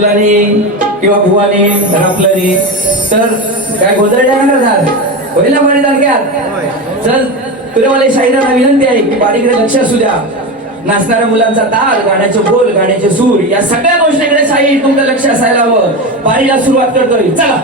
किंवा भुवानी रापलनी तर काय गोदरड्या ना झाड होईल ना पाणी तालुक्यात. चल तुला मला शाहिरांना विनंती आहे की बारीकडे लक्ष असू द्या. नाचणाऱ्या मुलांचा ताल, गाण्याचे बोल, गाण्याचे सूर या सगळ्या गोष्टीकडे शाहीर तुमचं लक्ष असायला हवं. पारीला सुरुवात करतोय, चला.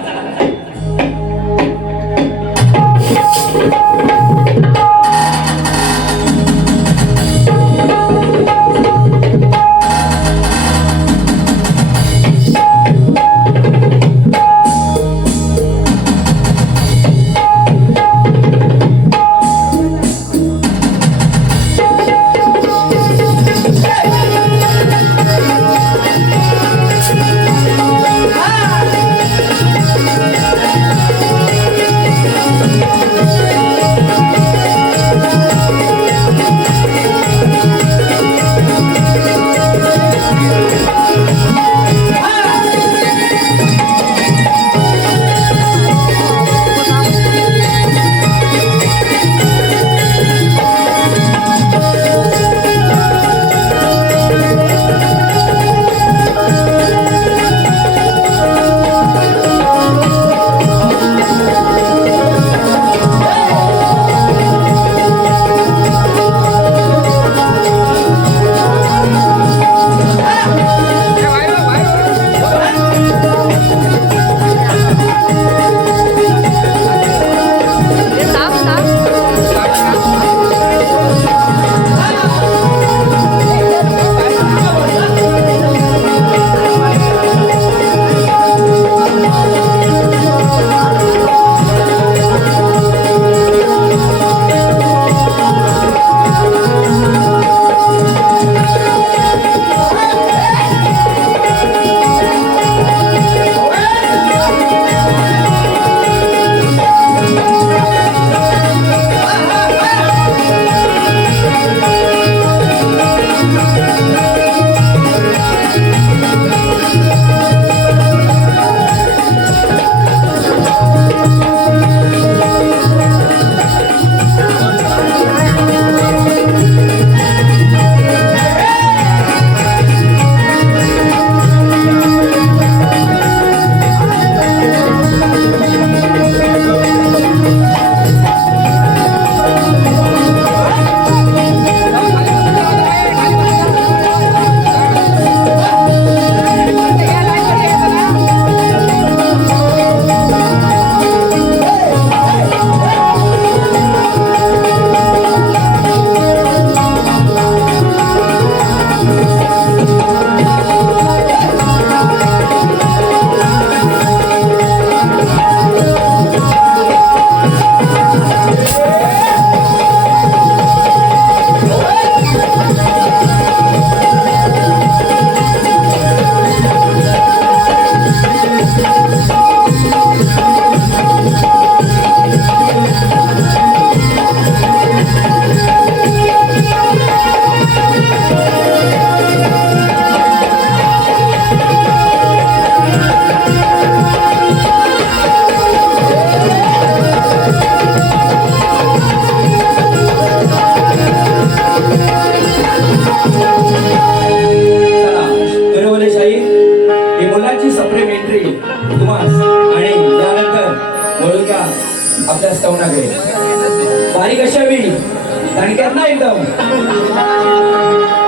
बारीक असावी दणक्यात ना एकदम.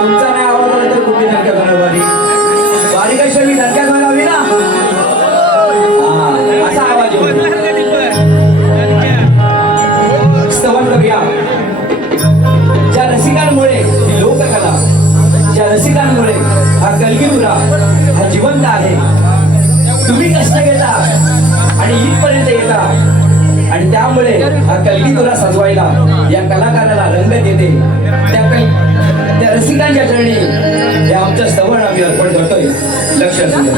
तुमचा नाही आवाज आला तर कुठे दणक्यात होणार. बारीक असावी दणक्यात म्हणावी ना, असा आवाज येतो. स्तवन करूया ज्या रसिकांमुळे ही लोककला, ज्या रसिकांमुळे हा कलगीतुरा हा जिवंत आहे. तुम्ही कष्ट घेता आणि इथपर्यंत येता आणि त्यामुळे हा कलगीतुरा सजवायला या कलाकाराला रंग देते. त्या रसिकांच्या चरणी हे आमचं स्तवन आम्ही अर्पण करतोय. लक्ष असू द्या.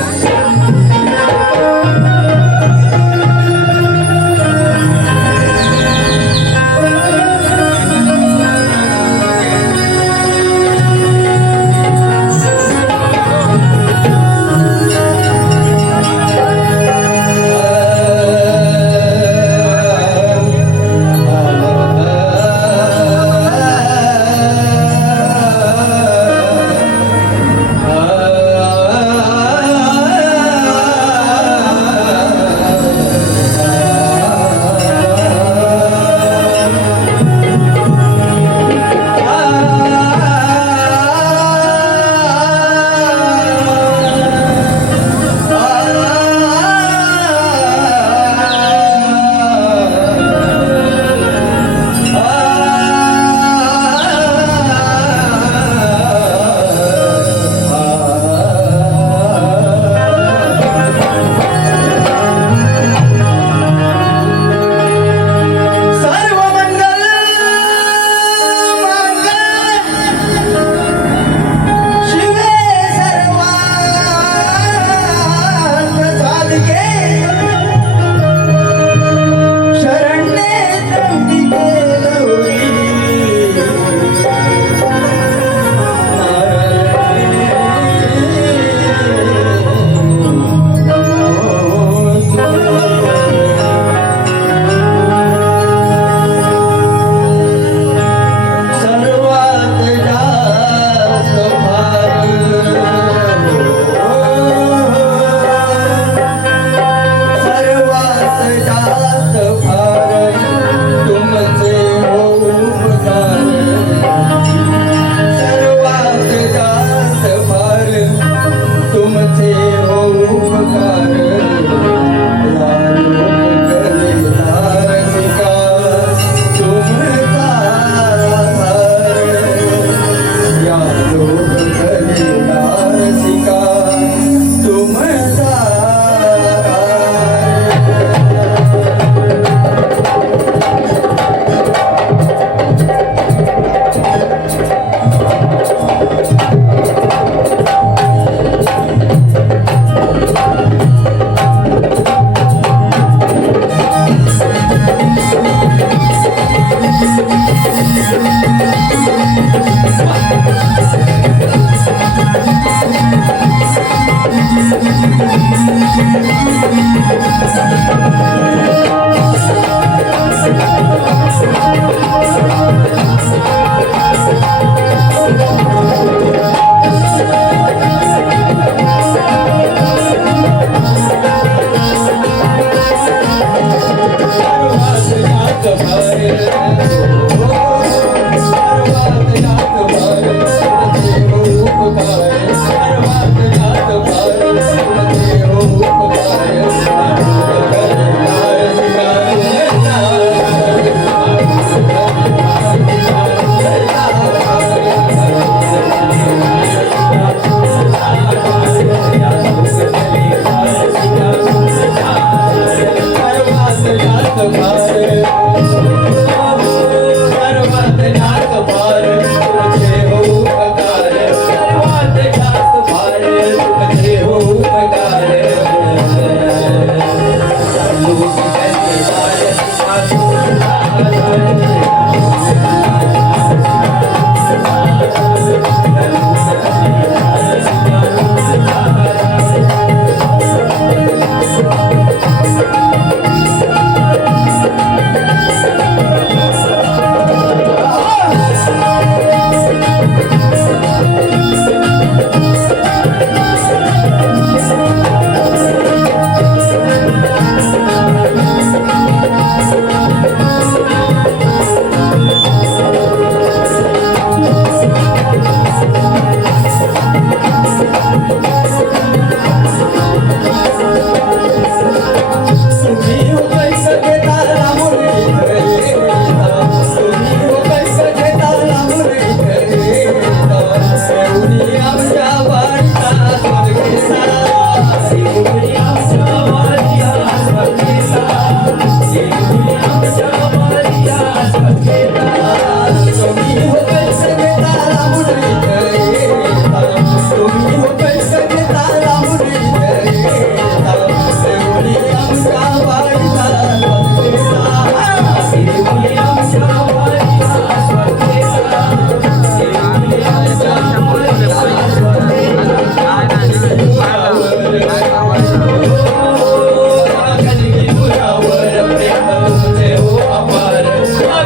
कलगी तुझ्यावर प्रेम तुमचे हो अपार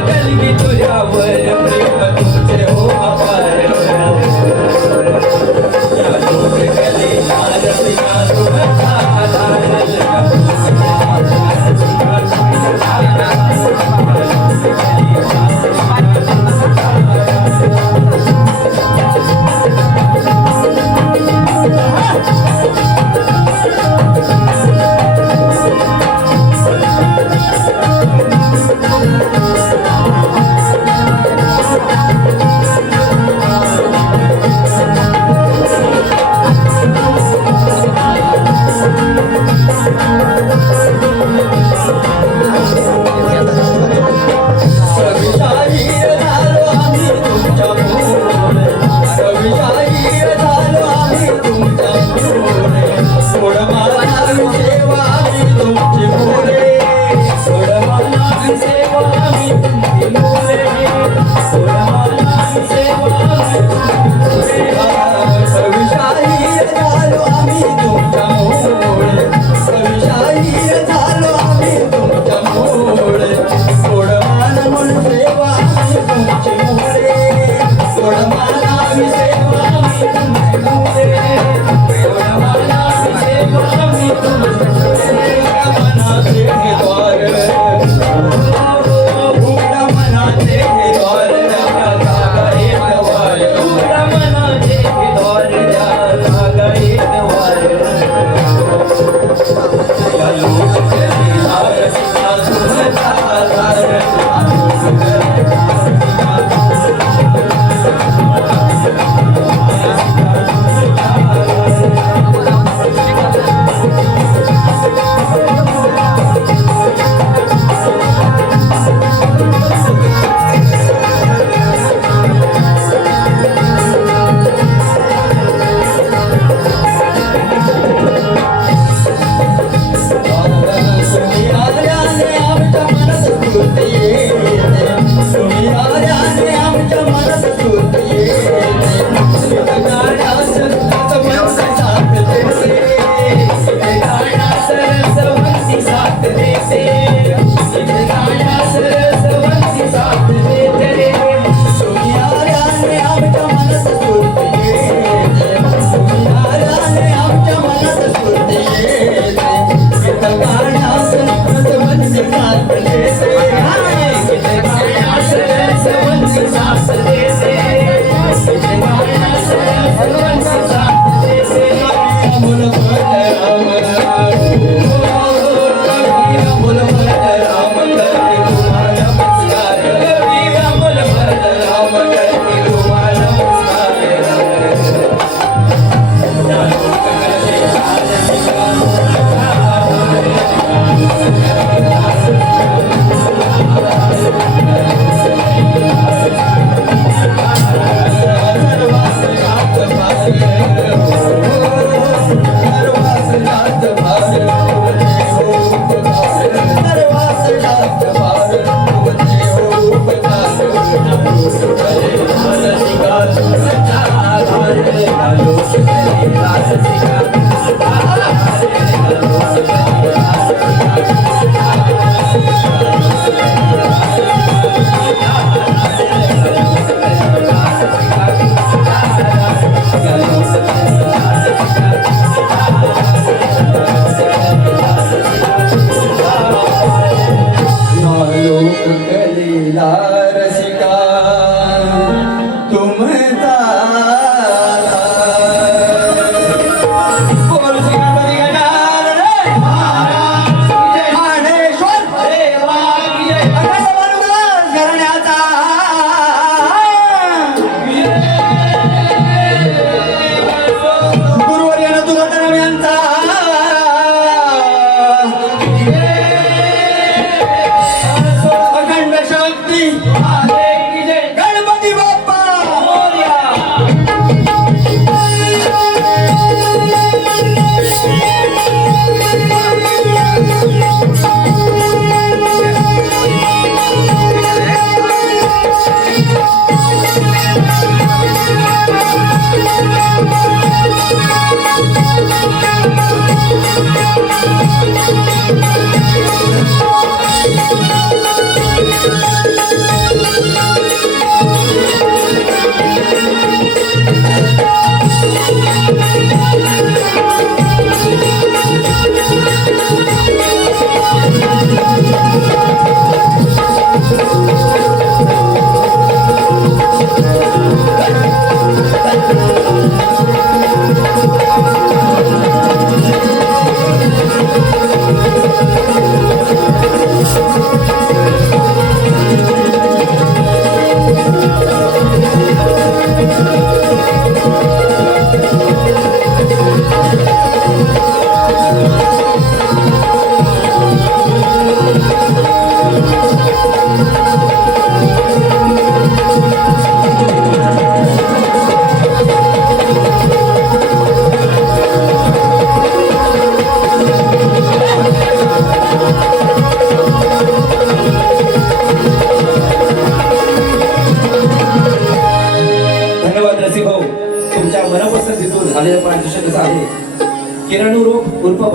कलगी तुझ्यावर प्रेम तुमचे हो अपार या लोक कलेला रसिका तुझा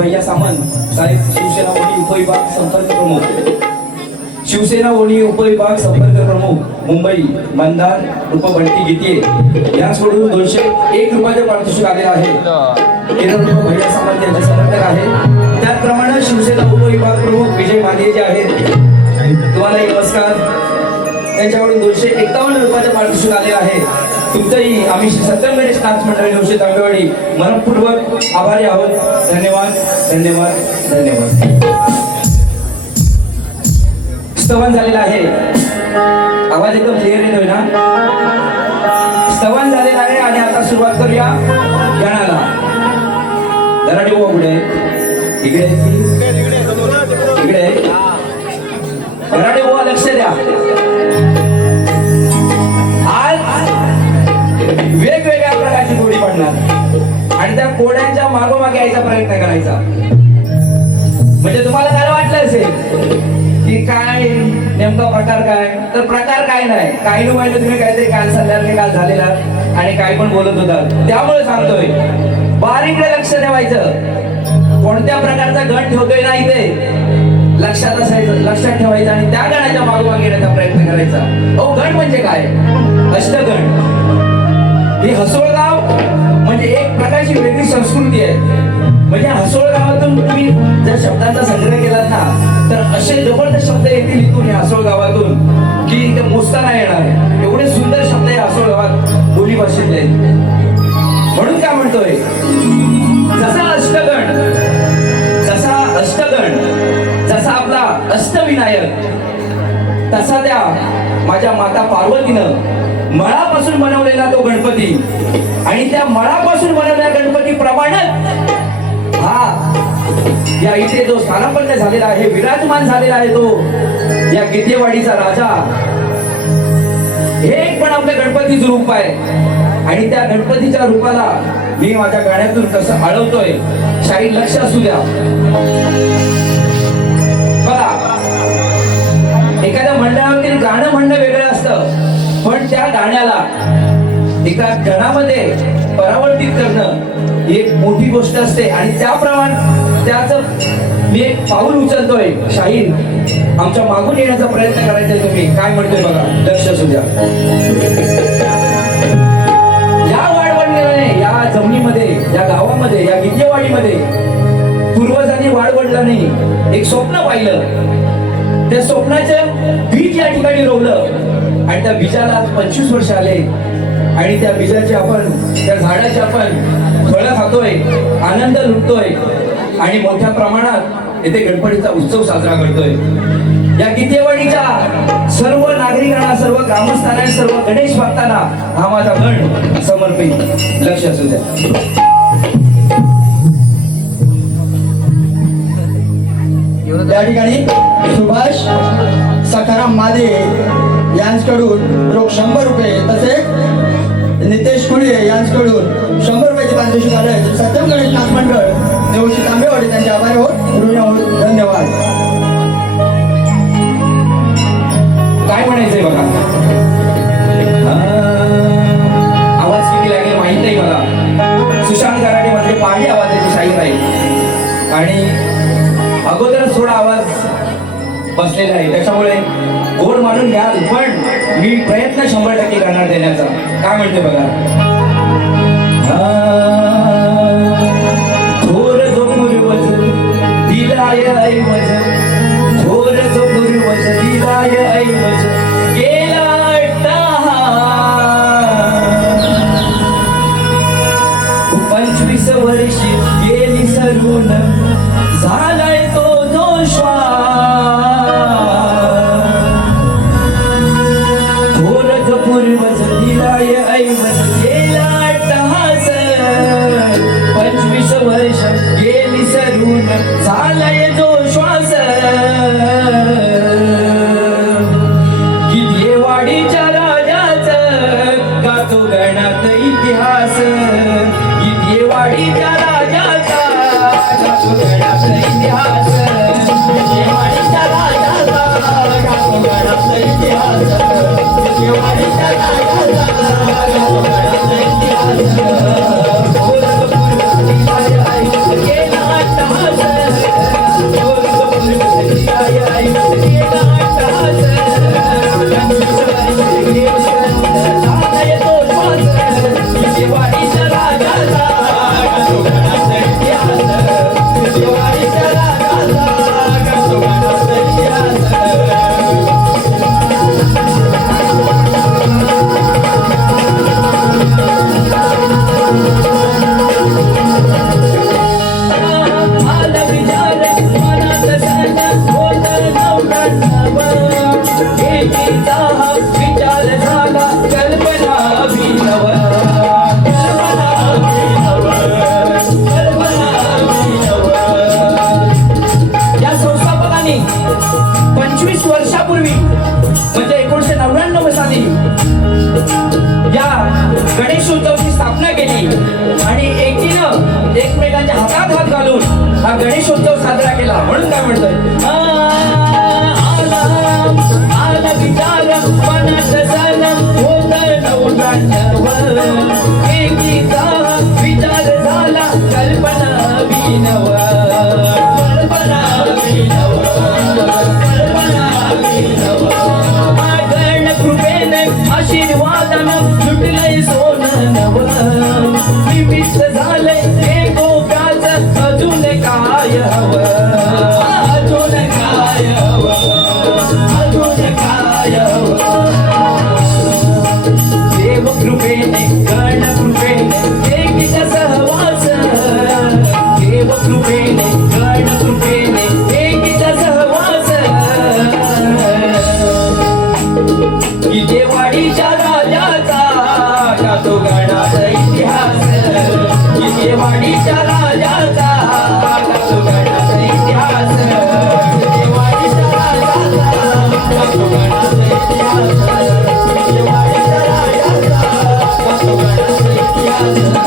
भैया सामंत साहेब, शिवसेना वणी उपविभाग संपर्क प्रमुख, शिवसेना वणी उपविभाग संपर्क प्रमुख मुंबई मंदार रूप बंटी गीते यांच्याकडून 201 रुपयाचे पारितोषिक आलेले आहे. किरण भैया सामंत यांचे समर्थक आहे. त्याचप्रमाणे शिवसेना उपविभाग प्रमुख विजय माने जे आहेत, तुम्हाला नमस्कार. त्यांच्याकडून 251 रुपयाचे पारितोषिक आले आहे. तुमचंही आम्ही सत्यमेव नाच मंडळी नवशे तांबेवाडी मनपूर्वक आभारी आहोत. धन्यवाद धन्यवाद धन्यवाद. स्तवन झालेला आहे. आवाज एकदम क्लिअर येतोय ना? स्तवन झालेला आहे आणि आता सुरुवात करूया गाण्याला. दराडे बुवा कुठे आहे? इकडे इकडे दराडे बुवा लक्ष द्या. आज वेगवेगळ्या प्रकारची गोडी पडणार आणि त्या कोड्यांच्या मागोमागे यायचा प्रयत्न करायचा. म्हणजे तुम्हाला काय वाटलं असेल की काय नेमका प्रकार काय, तर प्रकार काय नाही. काही माहिती तुम्ही काहीतरी काल संध्याकाळी काल झालेला आणि काय पण बोलत होता, त्यामुळे सांगतोय बारीकडे लक्ष ठेवायचं. कोणत्या प्रकारचा गण ठेवतोय ना इथे लक्षात असायचं, लक्षात ठेवायचं आणि त्या गणाच्या मागोमागे येण्याचा प्रयत्न करायचा. अहो गण म्हणजे काय? अष्टगण. ही हसोळगाव म्हणजे एक प्रकारची वेगळी संस्कृती आहे. म्हणजे हसोळगावातून तुम्ही जर शब्दांचा संग्रह केलात ना, तर असे जबरदस्त शब्द येतील इथून या हसोळगावातून की ते मोजता नाही येणार. एवढे सुंदर शब्द या हसोळगावात बोली भाषेतले आहेत. म्हणून काय म्हणतोय, जसा अष्टगण जसा आपला अष्टविनायक, तसा त्या माझ्या माता पार्वतीनं मळापासून बनवलेला तो गणपती आणि त्या मळापासून बनवलेल्या गणपती प्रमाणे हा या इथे जो स्थानापन्न झालेला आहे, विराजमान झालेला आहे, तो या गीतेवाडीचा राजा. हे एक पण आपल्या गणपतीचं रूप आहे आणि त्या गणपतीच्या रूपाला मी माझ्या गाण्यातून कसं आळवतोय, शाही लक्ष असू द्या. बघा, एखाद्या मंडळावरती गाणं म्हणणं वेगळं असतं, पण त्या गाण्याला एका गणामध्ये परावर्तित करणं ही एक मोठी गोष्ट असते आणि त्याप्रमाणे त्याचं मी एक पाऊल उचलतोय. शाहीर आमच्या मागून येण्याचा प्रयत्न करायचा. तुम्ही काय म्हणतोय बघा, लक्ष असू द्या. या वाडवडीने, या जमिनीमध्ये, या गावामध्ये, या गीतेवाडीमध्ये पूर्वजांनी वाडवडिलांनी एक स्वप्न पाहिलं. त्या स्वप्नाचं बीज या ठिकाणी रोवलं आणि त्या बीजाला 25 वर्ष आले आणि त्या बीजाचे आपण, त्या झाडाचे आपण फळं खातोय, आनंद लुटतोय आणि मोठ्या प्रमाणात येथे गणपतीचा उत्सव साजरा करतोय. या गीतेवाडीच्या सर्व नागरिकांना, सर्व ग्रामस्थांना, सर्व गणेश भक्तांना हा माझा गण समर्पित. लक्ष असू द्या. या ठिकाणी सुभाष सखाराम मादे यांच्याकडून रोख 100 रुपये, तसेच नितेश कुळे यांच्याकडून 100 रुपयाचे पारितोषिक आले. सत्यम गणेश नाच मंडळ नेवशी तांबेवाडी त्यांचे आभारी आहोत, ऋणी आहोत. धन्यवाद. काय म्हणायचंय बघा, आवाज किती लागेल माहित नाही मला. सुशांत कराडे म्हणजे पहाडी आवाजाची शाहीर आहे आणि अगोदरच थोडा आवाज बसलेला आहे, त्याच्यामुळे गोड मानून घ्याल, पण मी प्रयत्न 100% करणार देण्याचा. काय म्हणते बघा, थोर जो पूर्वज दिलाय ऐवज, थोर जो पूर्वज दिलाय ऐवज, गेला 25 वर्षी गेली सरून, झालाय तो जो श्वास. थोर जो पूर्वज दिलाय ऐवज, गेला 25 वर्ष गेली सरून, झालाय जो श्वास. गीतेवाडीच्या राजाचं गातो गणात इतिहास, गीतेवाडीच्या राजाचा गातो गणात इतिहास, गीतेवाडीच्या राजाचा गातो गणात इतिहास, गीतेवाडीच्या राजाचा गातो गणात इतिहास. गेला 8 एकीचा हा विचार झाला कल्पना अभिनव या संस्थापकांनी 25 वर्षापूर्वी म्हणजे 1999 साली या गणेशोत्सवाची स्थापना केली आणि एकीनं एकमेकांच्या हातात हात घालून हा गणेशोत्सव साजरा केला. म्हणून काय म्हणतोय आला विचार मनात झाला होत नवनाट्यव एकीचा विचार झाला कल्पना अभिनव कल्पना अभिनव कल्पना अभिनव गण कृपेने आशीर्वादानं लुटलंय सोनं नव निमित्त झालंय हे गोप्याचं अजून काय हवं अजून काय हवं अजून काय हवं देव कृपेने गण कृपेने एकीचा सहवास देव कृपेने गण कृपेने एकीचा सहवास विजयवाडीच्या राजाचा गातो गणाचा इतिहास विजयवाडीच्या राजाचा गातो गणाचा इतिहास विजयवाडीच्या राजाचा गातो गणाचा इतिहास विजयवाडीच्या राजाचा गातो गणाचा इतिहास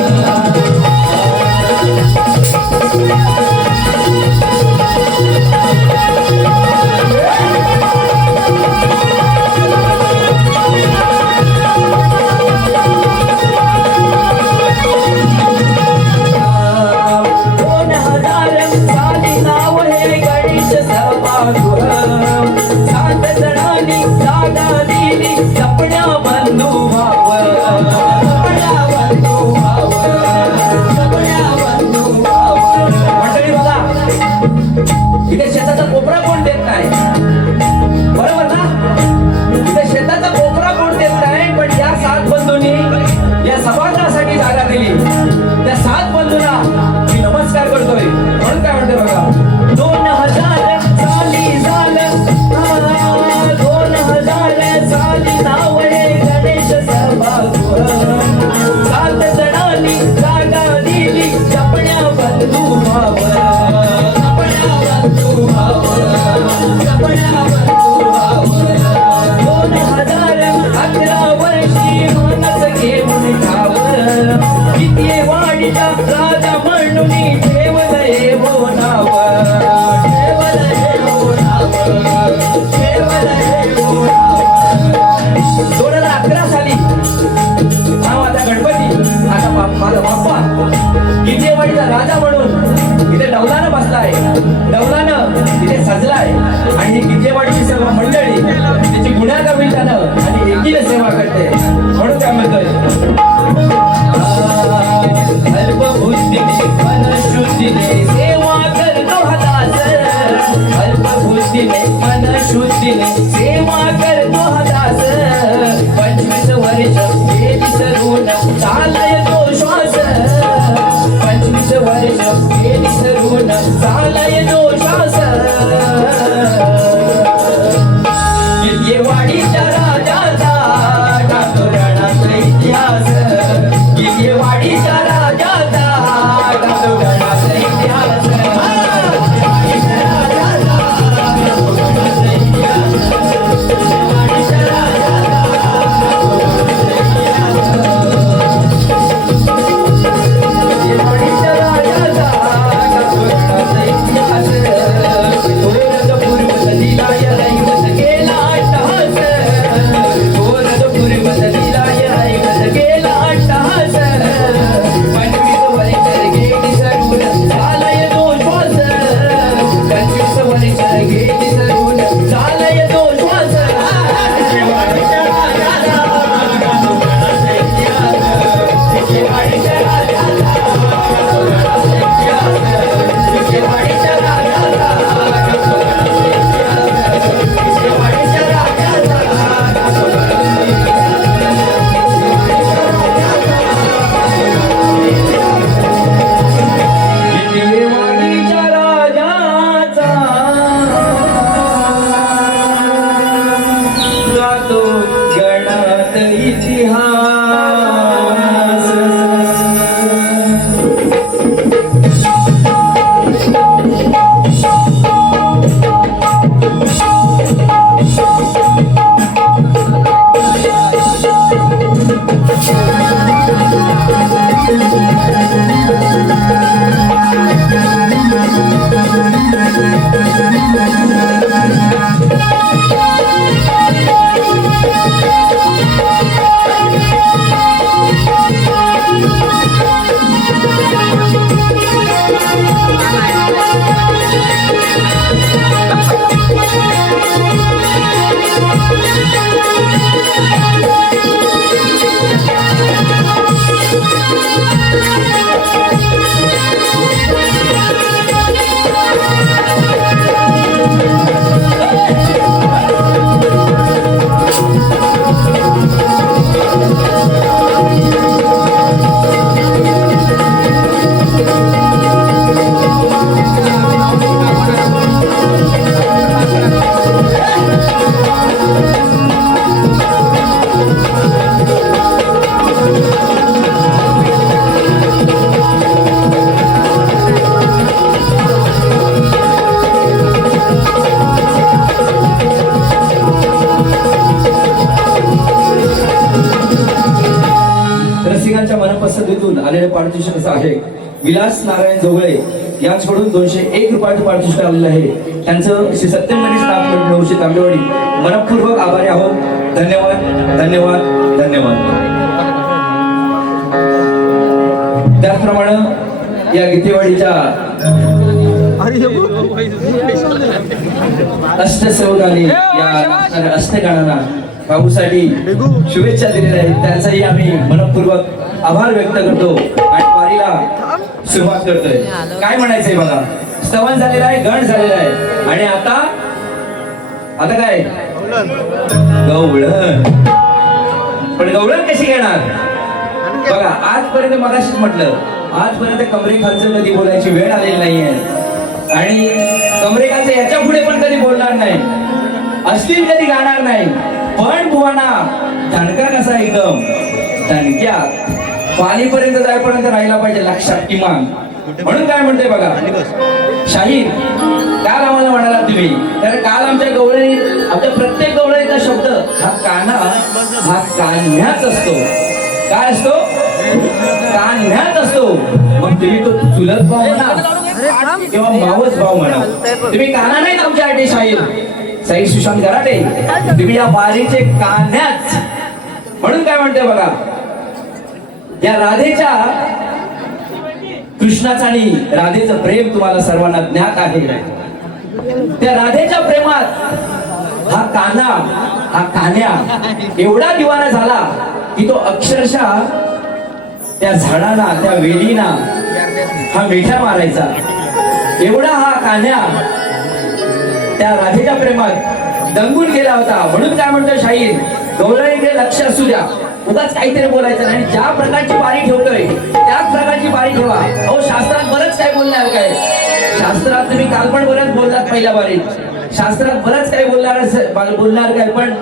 इथे शेताचा कोपरा कोण देत नाही बरोबर ना इथे शेताचा कोपरा कोण देत नाही पण या 7 बंधूंनी या सभागृहासाठी जागा दिली त्या 7 बंधूंना मी नमस्कार करतोय. म्हणून काय म्हणते बघा 2000 साली झालं 2000 साली नाव हे गणेश सभागृह 7 जणांनी जागा दिली जपण्या बंधू भाव राजा म्हणून ठेवलंय हो नाव ठेवलंय हो नाव ठेवलंय हो नाव 2011 साली हा माझा गणपती आता माझा बाप्पा विजयवाडीचा राजा म्हणून इथे डौलानं बसलाय डौलानं इथे सजलाय आणि ही विजयवाडीची सर्व मंडळी त्याची गुन्हा कवितानं आणि एकीने सेवा करते. म्हणून काय म्हणतोय अल्पबुद्धीने मनशुद्धीने सेवा करतो हदास अल्पबुद्धीने मनशुद्धीने सेवा करतो हदास 25 वर्ष गेली सरून चालय तो श्वास 25 वर्ष गेली सरून चालय तो श्वास विजयवाडीच्या राजाचा टाकतो गणाचा इतिहास विजयवाडीच्या राजाचा टाकतो गणाचा इतिहास विजयवाडीच्या राजाचा टाकतो गणाचा इतिहास विलास नारायण जोगळे यांच्याकडून 201 रुपयाचं पारितोषिक आलेलं आहे. त्यांचं श्री सत्यम गणेश नाथ नवशी तांबेवाडी मनपूर्वक आभारी आहोत. धन्यवाद धन्यवाद धन्यवाद. त्याचप्रमाणे या गीतेवाडीच्या अष्टसेवकांनी या अष्टगणांना बाबूसाठी शुभेच्छा दिलेल्या आहेत. त्यांचाही आम्ही मनपूर्वक आभार व्यक्त करतो आणि वारीला सुरुवात करतोय. काय म्हणायचंय बघा, स्तवन झालेलं आहे, गण झालेला आहे आणि आता काय गवळण. पण गवळण कशी घेणार बघा. आजपर्यंत मगाशीच म्हटलं, आजपर्यंत कमरे खालचं कधी बोलायची वेळ आलेली नाहीये आणि कमरे खालचं याच्या पुढे पण कधी बोलणार नाही, अश्लील कधी गाणार नाही. पण बुवाना दणका कसा एकदम दणक्यात पालीपर्यंत जायपर्यंत राहिला पाहिजे लक्षात किमान. म्हणून काय म्हणते बघा शाहीर, काल आम्हाला म्हणाला तुम्ही, तर काल आमच्या गवळणी, आमच्या प्रत्येक गवळणीचा शब्द हा काना हा कान्ह्याच असतो. काय असतो? कान्ह्याच असतो. मग तुम्ही तो चुलत भाव म्हणा किंवा मावस भाव म्हणा, तुम्ही काना नाहीत आमच्यासाठी शाहीर. शाहीर सुशांत गराटे, तुम्ही या वारीचे कान्ह्याच. म्हणून काय म्हणते बघा, या राधेच्या, कृष्णाचं आणि राधेचं प्रेम तुम्हाला सर्वांना ज्ञात आहे. त्या राधेच्या प्रेमात हा कान्हा हा कान्ह्या एवढा दिवाना झाला की तो अक्षरशः त्या झाडांना त्या वेलीना हा मिठा मारायचा. एवढा हा कान्ह्या त्या राधेच्या प्रेमात दंगून गेला होता. म्हणून काय म्हणतो शाहीर, गवळणीकडे लक्ष असू द्या, उगाच काहीतरी बोलायचं नाही. ज्या प्रकारची बारी ठेवतोय त्याच प्रकारची बारी ठेवा. अहो शास्त्रात बरंच काय बोलणार, काय शास्त्रात तुम्ही काल पण बरंच बोललात पहिल्या बारीत, शास्त्रात बरंच काय बोलणार काय, पण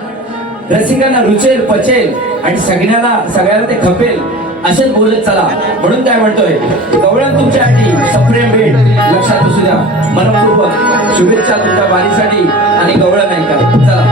रसिकांना रुचेल पचेल आणि सगळ्याला ते खपेल असेच बोलत चला. म्हणून काय म्हणतोय, गवळण तुमच्यासाठी सप्रेम भेट लक्षात असू द्या. मनपूर्वक शुभेच्छा तुमच्या बारीसाठी आणि गवळण ऐका चला.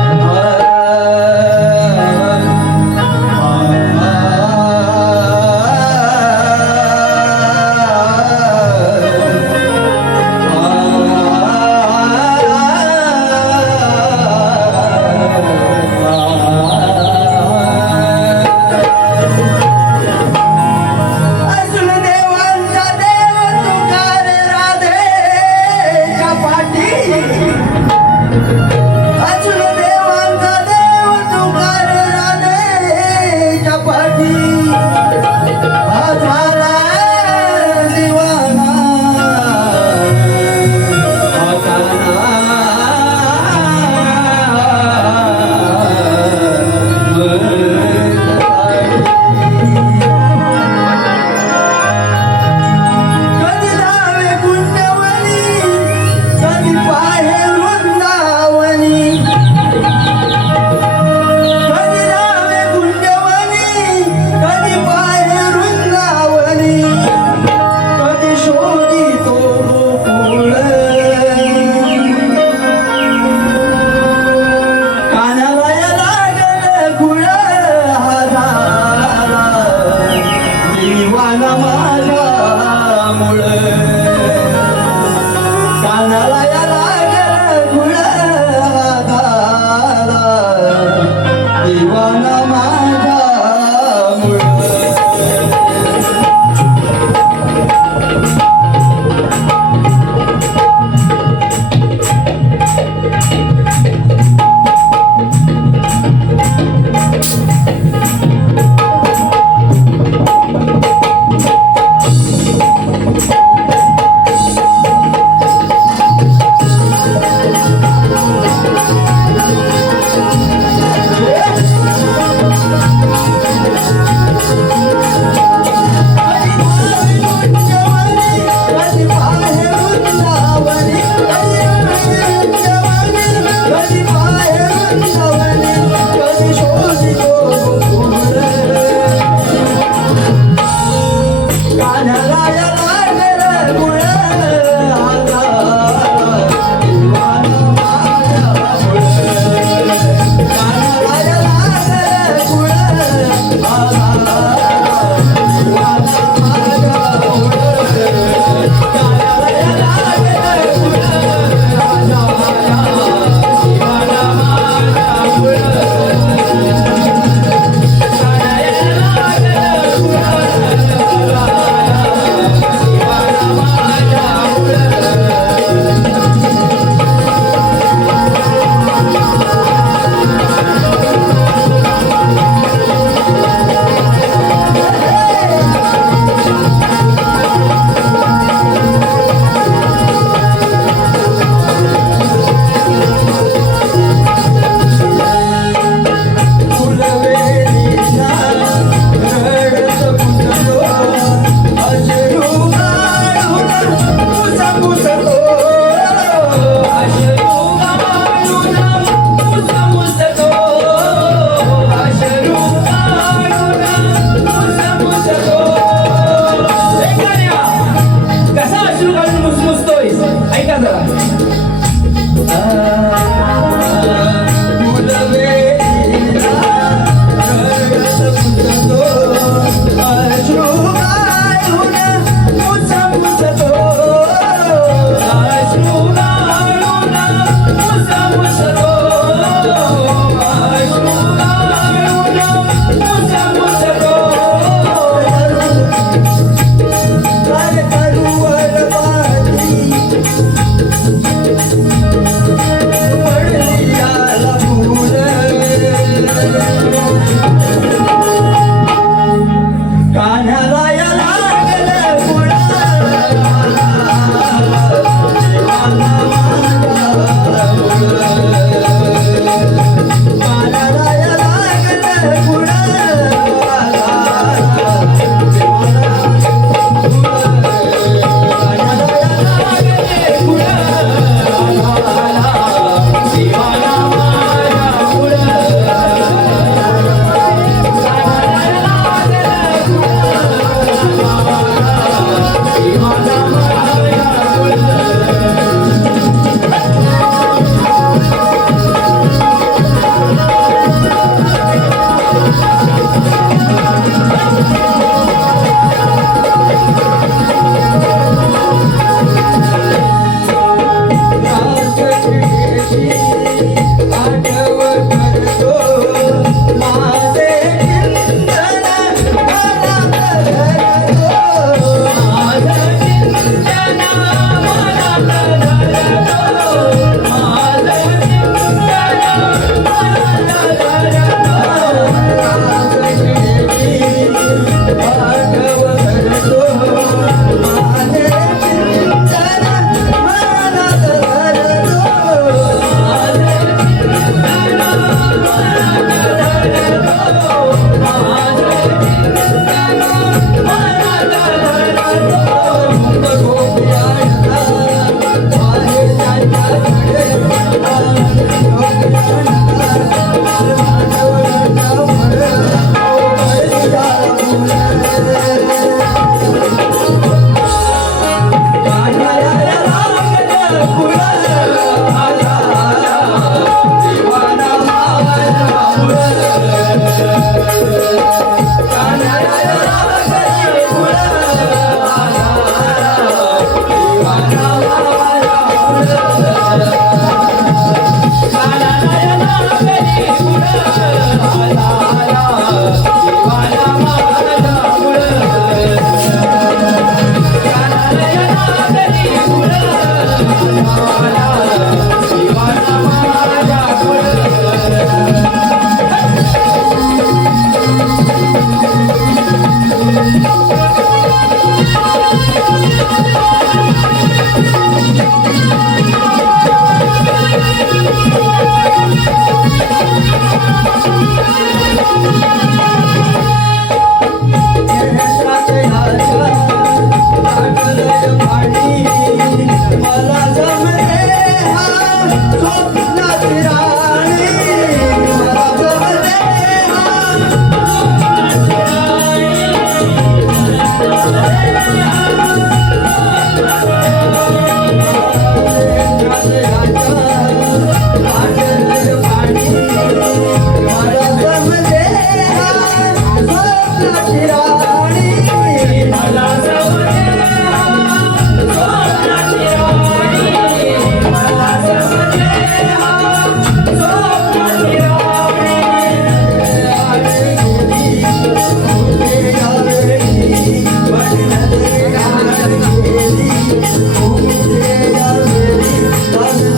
अचूक ऐका जरा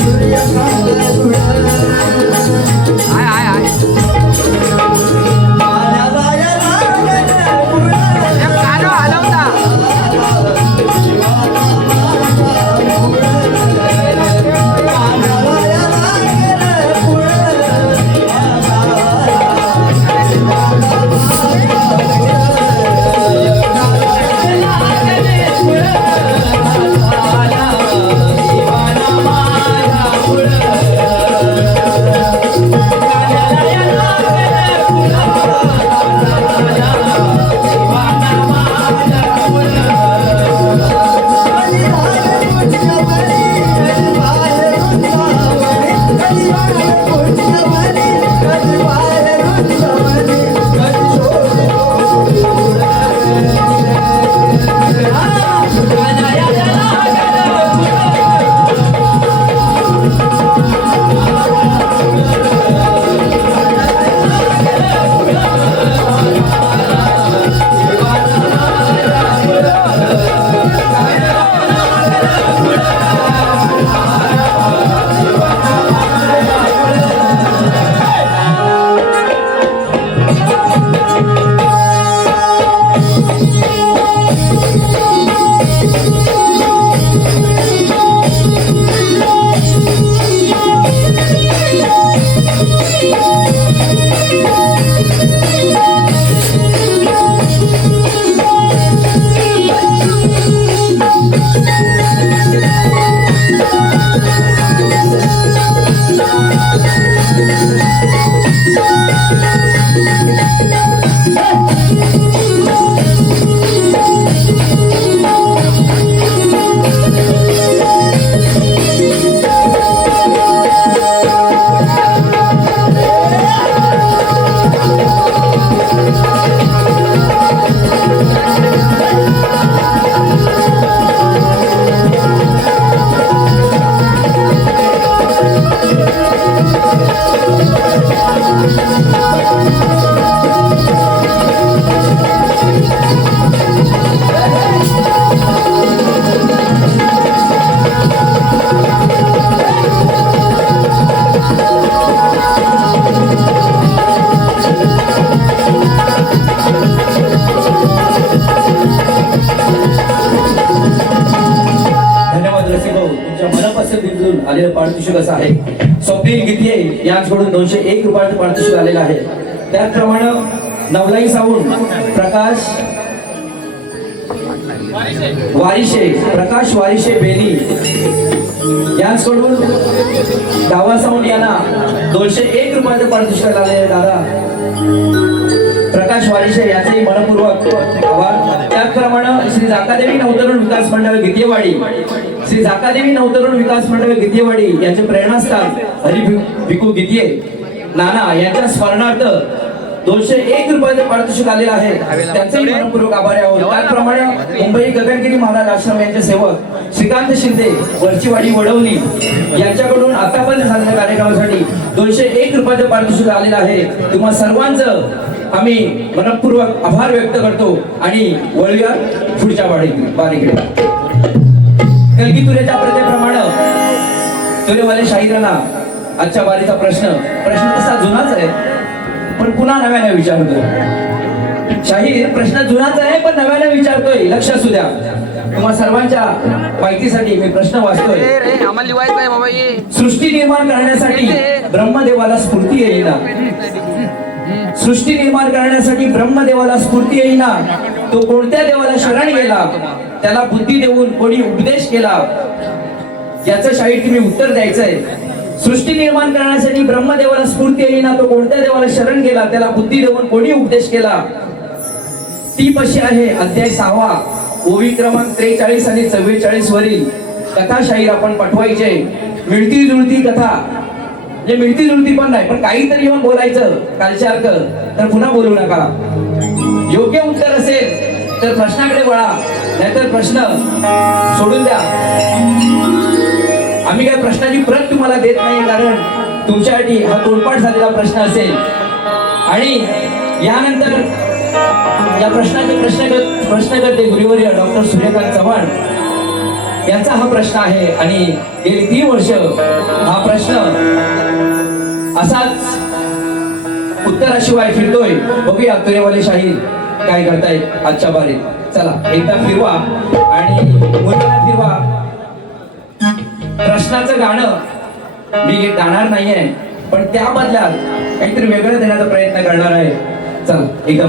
सूर्य मनपसंतीतून आलेलं पारितोषिक असं आहे. स्वप्नील गीते यांच्याकडून 201 रुपयाचं पारितोषिक आलेलं आहे. त्याचप्रमाणे नवलाई सावून प्रकाश वारिशे बेनी यांच्याकडून डावा सावून यांना 201 रुपयाचं पारितोषिक आलेलं आहे. दादा प्रकाश वारिशे याचेही मनपूर्वक आभार. त्याचप्रमाणे श्री जाकादेवी नवतरुण विकास मंडळ गीतेवाडी श्री जाकादेवी नवतरुण विकास मंडळ गीतेवाडी यांचे प्रेरणास्थान हरी भिकू गीते नाना यांच्या स्मरणार्थ 201 रुपयाचं पारितोषिक आलेलं आहे. त्यांचेही मनपूर्वक आभारी आहोत. त्याचप्रमाणे मुंबई गगनगिरी महाराज आश्रम यांचे सेवक श्रीकांत शिंदे वरचीवाडी वडवणी यांच्याकडून आतापर्यंत झालेल्या कार्यक्रमासाठी 201 रुपयाचं पारितोषिक आलेलं आहे. तुम्हा सर्वांचं आम्ही मनपूर्वक आभार व्यक्त करतो आणि वळूया पुढच्या बारीकडे. कलगी तुऱ्याच्या प्रथेप्रमाणे तुरेवाले शाहिरांना आजच्या बारीचा प्रश्न तसा जुनाच आहे पण पुन्हा नव्याने विचारतो. शाहीर प्रश्न जुनाच आहे पण नव्याने विचारतोय. लक्ष असू द्या. तुम्हा सर्वांच्या माहितीसाठी मी प्रश्न वाचतोय. सृष्टी निर्माण करण्यासाठी ब्रह्मदेवाला स्फूर्ती येईना. सृष्टी निर्माण करण्यासाठी ब्रह्मदेवाला स्फूर्ती येईना. तो कोणत्या देवाला शरण गेला, त्याला बुद्धी देऊन कोणी उपदेश केला. याचं शाहीर तुम्ही उत्तर द्यायचंय. सृष्टी निर्माण करण्यासाठी ब्रह्मदेवाला स्फूर्ती येईना. तो कोणत्या देवाला शरण गेला, त्याला बुद्धी देऊन कोणी उपदेश केला. ती पशी आहे अध्याय 6 ओवी क्रमांक 43 आणि 44 वरील कथा शाहीर आपण पाठवायचे. मिळती जुळती कथा मिळती जुळती पण नाही पण काहीतरी येऊन बोलायचं कालच्यासारखं तर पुन्हा बोलू नका. योग्य उत्तर असेल तर प्रश्नाकडे वळा नाहीतर प्रश्न सोडून द्या. आम्ही काय प्रश्नाची प्रत तुम्हाला देत नाही कारण तुमच्यासाठी हा तोंडपाठ झालेला प्रश्न असेल. आणि यानंतर या प्रश्नाचे प्रश्नकर्ते गुरुवर्य डॉक्टर सूर्यकांत चव्हाण यांचा हा प्रश्न आहे आणि गेली 3 वर्ष हा प्रश्न असाच उत्तराशिवाय फिरतोय. बघूया तुरेवाले शाहीर काय करतायत आजच्या बारीत. चला एकदा फिरवा आणि मुलांना फिरवा. प्रश्नाचं गाणं मी गाणार नाहीये पण त्या बदल्यात काहीतरी वेगळं देण्याचा प्रयत्न करणार आहे. चला एकदम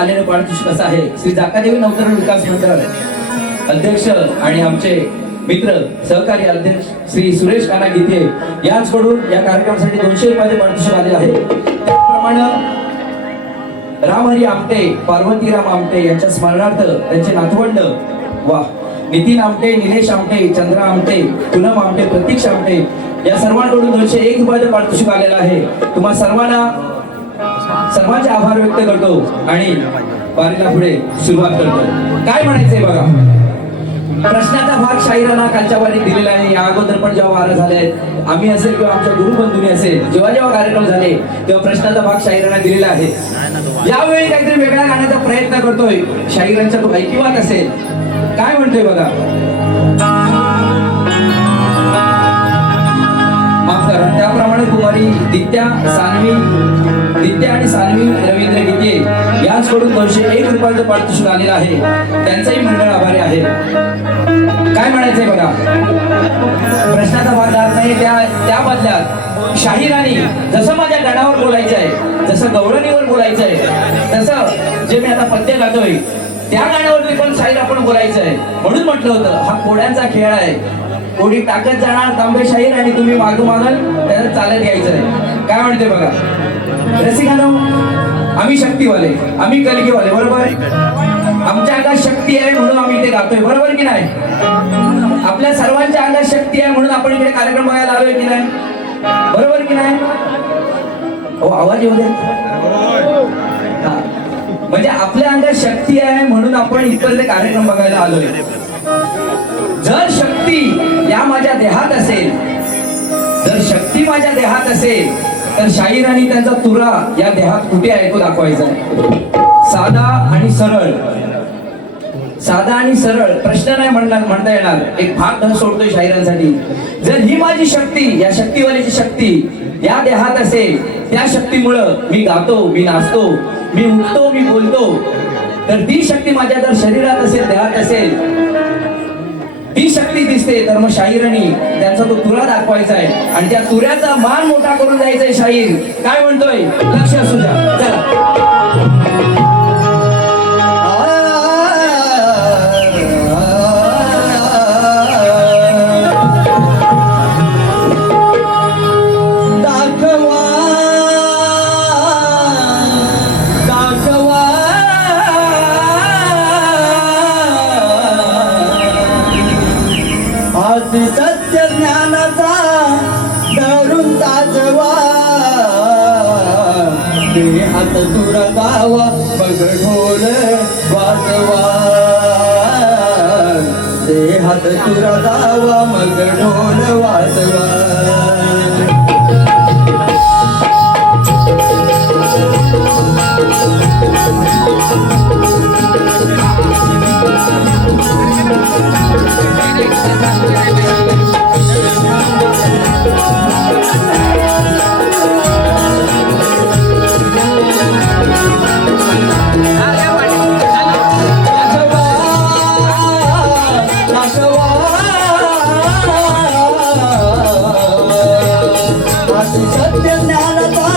आलेलं पारितोषिक कसं आहे. श्री जाकादेवी नवतरुण विकास मंडळ अध्यक्ष आणि आमचे मित्र सहकारी अध्यक्ष श्री सुरेश काना गीते यांच्याकडून या कार्यक्रमासाठी 200 रुपयाचे पारितोषिक आले आहे. त्याचप्रमाणे रामहरी आमटे पार्वतीराम आमटे यांच्या स्मरणार्थ त्यांचे नातवंड नितीन आमटे निलेश आमटे चंद्रा आमटे पूनम आमटे प्रतीक्षा आमटे या सर्वांकडून 201 रुपयाचे पारितोषिक आलेलं आहे. तुम्हा सर्वांचे आभार व्यक्त करतो आणि वारीला पुढे सुरुवात करतो. काय म्हणायचंय बघा. प्रश्नाचा भाग शाहिरांना कालच्या वारीत दिलेला आहे. या अगोदर पण जेव्हा वारा झाले आम्ही असेल किंवा आमच्या गुरुबंधूंनी असेल जेव्हा कार्यक्रम झाले तेव्हा प्रश्नाचा भाग शाहिरांना दिलेला आहे. यावेळी काहीतरी वेगळा गाण्याचा प्रयत्न करतोय. शाहिरांचा तो ऐकिवात असेल. काय म्हणतोय बघा. माफ करा. त्याप्रमाणे कुमारी दित्या आणि सान्वी रवींद्र गीते यांच्याकडून 201 रुपयाचं पारितोषिक आलेलं आहे. त्यांचाही मंडळ आभारी आहे. काय म्हणायचंय बघा. प्रश्नाचा भाग जात नाही त्या बदल्यात शाहिरांनी जसं माझ्या गणावर बोलायचंय जसं गवळणीवर बोलायचंय तसं जे मी आता पद्य गातोय त्या गाण्यावर पण शाहीर आपण बोलायचंय. म्हणून म्हटलं होतं हा कोड्यांचा खेळ आहे. कोडी टाकत जाणार तांबे शाहीर आणि तुम्ही मागल त्याला चालत यायचंय. काय म्हणते बघा. रसिकांनो आम्ही शक्तीवाले आम्ही कलगीवाले बरोबर. आमच्या अंगात शक्ती आहे म्हणून आम्ही इथे गातोय बरोबर की नाही. आपल्या सर्वांच्या अंगात शक्ती आहे म्हणून आपण इकडे कार्यक्रम बघायला आलोय की नाही. बरोबर की नाही? हो, आवाज येऊ दे. हा. म्हणजे आपल्या अंगात शक्ती आहे म्हणून आपण इथपर्यंत कार्यक्रम बघायला आलोय. जर शक्ती या माझ्या देहात असेल, जर शक्ती माझ्या देहात असेल, तर शाहीर आणि त्यांचा तुरा या देहात कुठे आहे तो दाखवायचा आहे. साधा आणि सरळ, साधा आणि सरळ प्रश्न नाही म्हणता येणार. एक भाग धन सोडतोय शाहिरांसाठी. जर ही माझी शक्ती, या शक्तीवालीची शक्ती या देहात असेल, त्या शक्तीमुळं मी गातो, मी नाचतो, मी उठतो, मी बोलतो, तर ती शक्ती माझ्या जर शरीरात असेल, देहात असेल, ती शक्ती दिसते, तर मग शाहिरांनी त्यांचा तो तुरा दाखवायचा आहे आणि त्या तुऱ्याचा मान मोठा करून जायचंय. शाहीर काय म्हणतोय लक्ष असू द्या. चला. सत्य ज्ञानाचा धरून ताजवा, देहात तुरा गावा मग ढोल वाजवा, देहात तुरा गावा मग ढोल वाजवा. सत्य ज्ञानाचा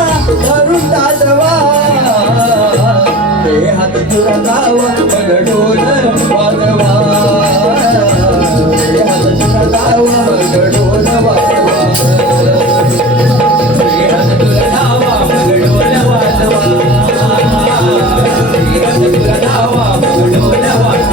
धरून ताजवा, देहात तुरा गावा मग ढोल वाजवा, देहात तुरा गावा मग ढोल वाजवा, देहात तुरा गावा मग ढोल वाजवा, देहात तुरा गावा मग ढोल वाजवा, देहात तुरा गावा मग ढोल वाजवा.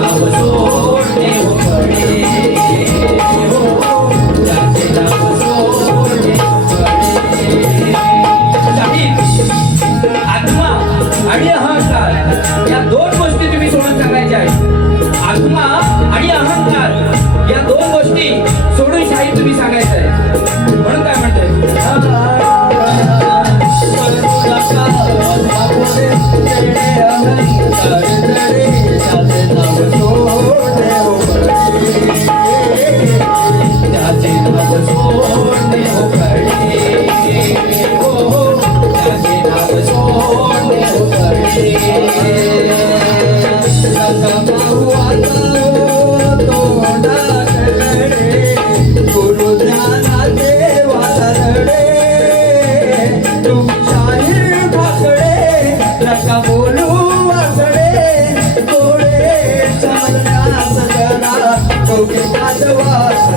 नाव सोडणे हो खरे.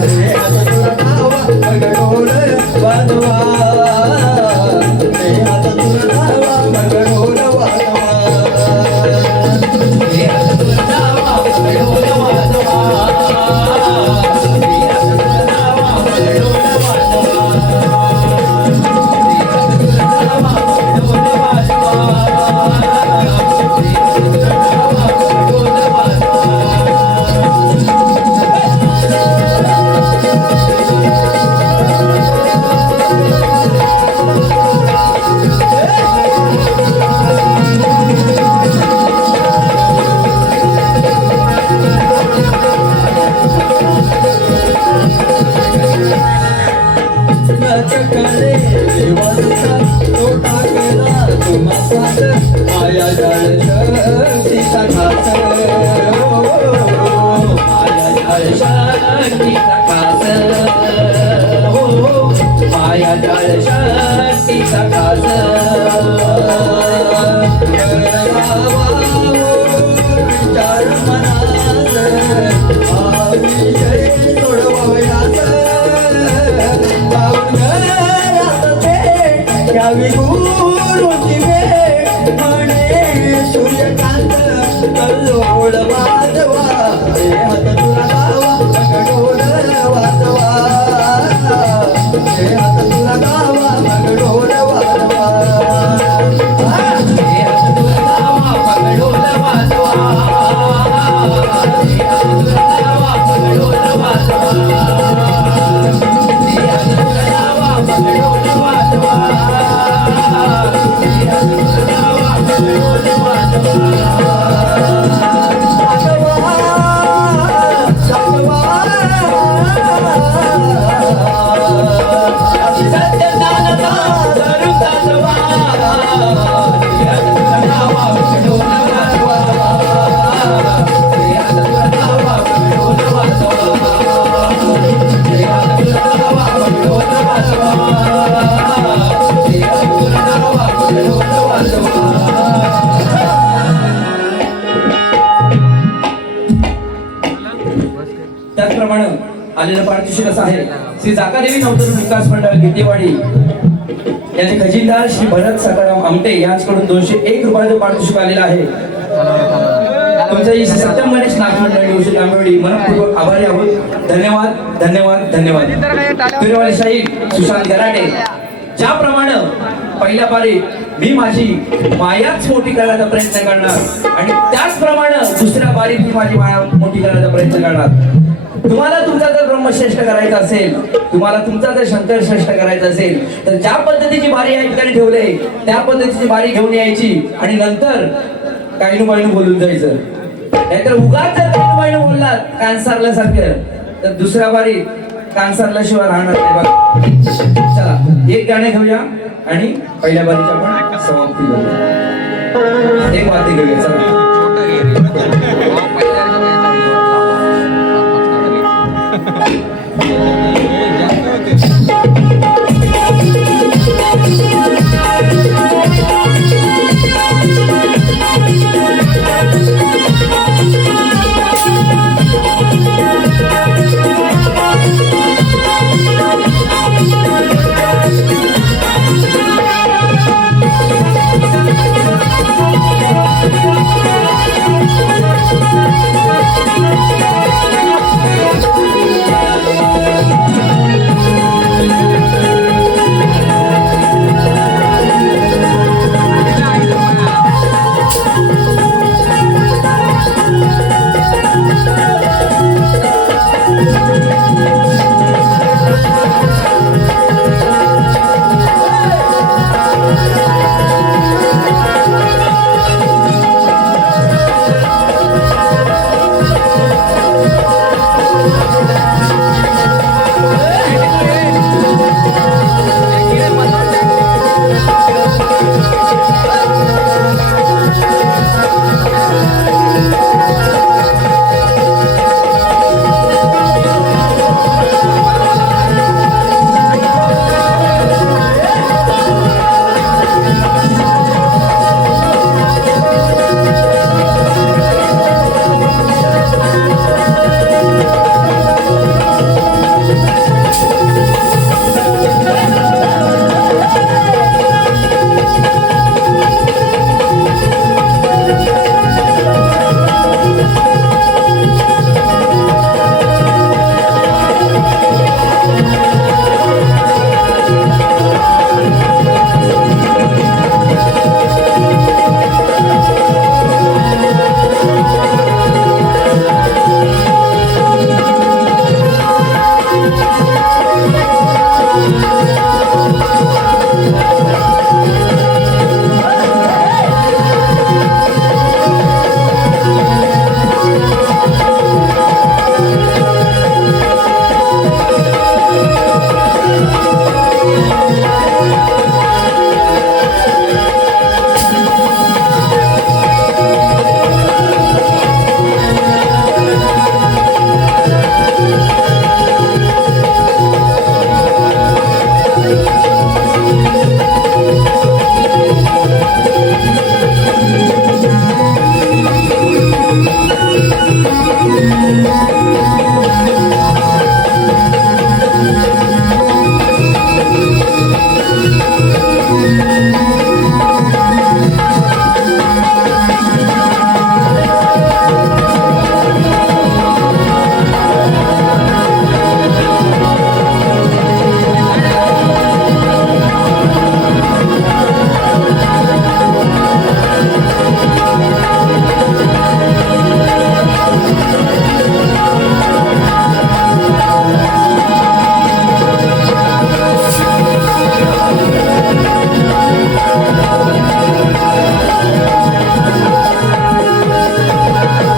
रे हात तुला धावा मग ढोल वाजवा रे हात तुला धावा मग ढोल वाजवा रे हात तुला धावा मग ढोल वाजवा रे हात तुला धावा मग ढोल वाजवा चकडे देवाचा तोटा केला तुम्हासाच माया जाळ शक्तीचा घात माया जाळ शक्तीचा घात माया जाळ शक्तीचा घात विचार मनात विजय सोडवयाच यावी गुरुची भेट म्हणे सूर्यकांत कल्लोळ वाजवा रे हात तुला गावा मग ढोल वाजवा रे हात तुला गावा मग ढोल वाजवा रे हात तुला धावा मग ढोल वाजवा रे हात तुला धावा मग ढोल वाजवा रे हात तुला धावा मग ढोल वाजवा रे हात तुला धावा मग ढोल त्याचप्रमाणे आलेलं पारितोषिक असं आहे श्री जाकादेवी नवतरुण विकास मंडळ गितेवाडी याचे खजिनदार श्री भरत सकाराम आमटे यांच्याकडून 201 रुपयाचं पारितोषिक आलेलं आहे. तुमच्या श्री सत्यम गणेश नाथ मंडळ निवशी आंबेवाडी मनपूर्वक आभारी आहोत. धन्यवाद धन्यवाद धन्यवाद. तुरेवाले शाहीर सुशांत गराटे ज्याप्रमाणे पहिल्या पारी मी माझी मायाच मोठी करण्याचा प्रयत्न करणार आणि त्याचप्रमाणे दुसऱ्या बारीत मी माझी माया मोठी करण्याचा प्रयत्न करणार. तुम्हाला तुमचा जर ब्रह्मश्रेष्ठ करायचा असेल, तुम्हाला तुमचा जर शंकर श्रेष्ठ करायचा असेल तर ज्या पद्धतीची बारी या ठिकाणी ठेवले त्या पद्धतीची बारी घेऊन यायची आणि नंतर कायनू बायनू बोलून जायचं. नाहीतर उगाच जर कायनू बायनू बोललात कानसारला सारखं तर दुसऱ्या बारीत कानसारला शिवाय राहणार नाही. बघा चला एक गाणे घेऊया आणि पहिल्या बारीची आपण समाप्ती करूया. एक वाद्य घेऊया चला.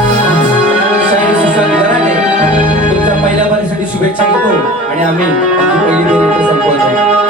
शाहीर सुशांत गराटे तुमच्या पहिल्या बारीसाठी शुभेच्छा देतो आणि आम्ही आमची पहिली फेरी इथे संपवतो.